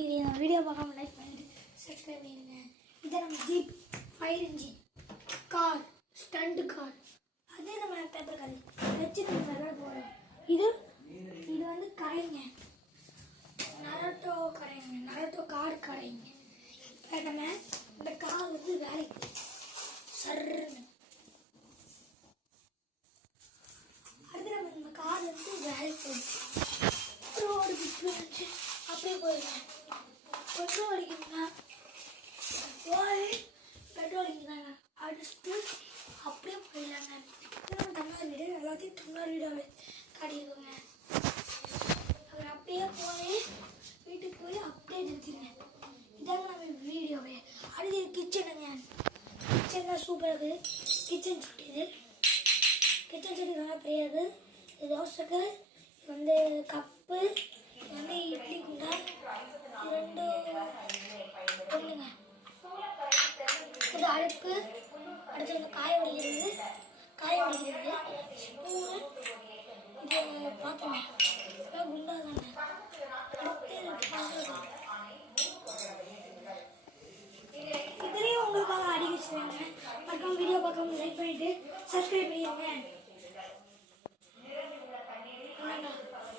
Video பார்க்காம like பண்ணிட்டு subscribe பண்ணிடுங்க. இதை நம்ம jeep fire engine car stunt car அதே நம்ம பேப்பர் கார் வச்சு நம்ம போகிறோம். இது வந்து கடைங்க, நரட்டோ கடைங்க, நரட்டோ கார் கடைங்க. இப்போ நம்ம இந்த கார் வந்து வேலைக்கு சர்ன்னு அடுத்து நம்ம இந்த கார் வந்து வேலைக்கு போயிடுச்சு. ரோடு பிட்டு வச்சு அப்படியே போயிடுவேன். பெட்ரோல் அடிக்கணும்னா போய் பெட்ரோல் அடிக்கிறாங்க அடிச்சுட்டு அப்படியே போயிடலாங்க. நம்ம தமிழ் வீடு எல்லாத்தையும் தமிழ் வீடாக காட்டிடுவோங்க. அப்புறம் அப்படியே போய் வீட்டுக்கு போய் அப்படியே நிறுத்திடுவேன். இதாங்க நம்ம வீடியோவே. அடுத்து கிச்சனுங்க. கிச்சன் தான் சூப்பராக இருக்குது. கிச்சன் சட்டி இது. கிச்சன் சட்டி நல்லா தெரியாது. இது தோசைக்கு இது வந்து கப்பு, இது வந்து இட்லி குண்டா, ரெண்டு ஒன்றுங்க. இது அடுப்பு, அடுத்து வந்து காய வடிக்கிறது ஸ்பூனு, இது பாத்திரம் குண்டா தானே. அடுத்து இதுலேயும் உங்களுக்காக அடி வச்சுருவாங்க. மறக்காம வீடியோ பார்க்காம லைக் பண்ணிவிட்டு சப்ஸ்கிரைப் பண்ணிடுங்க.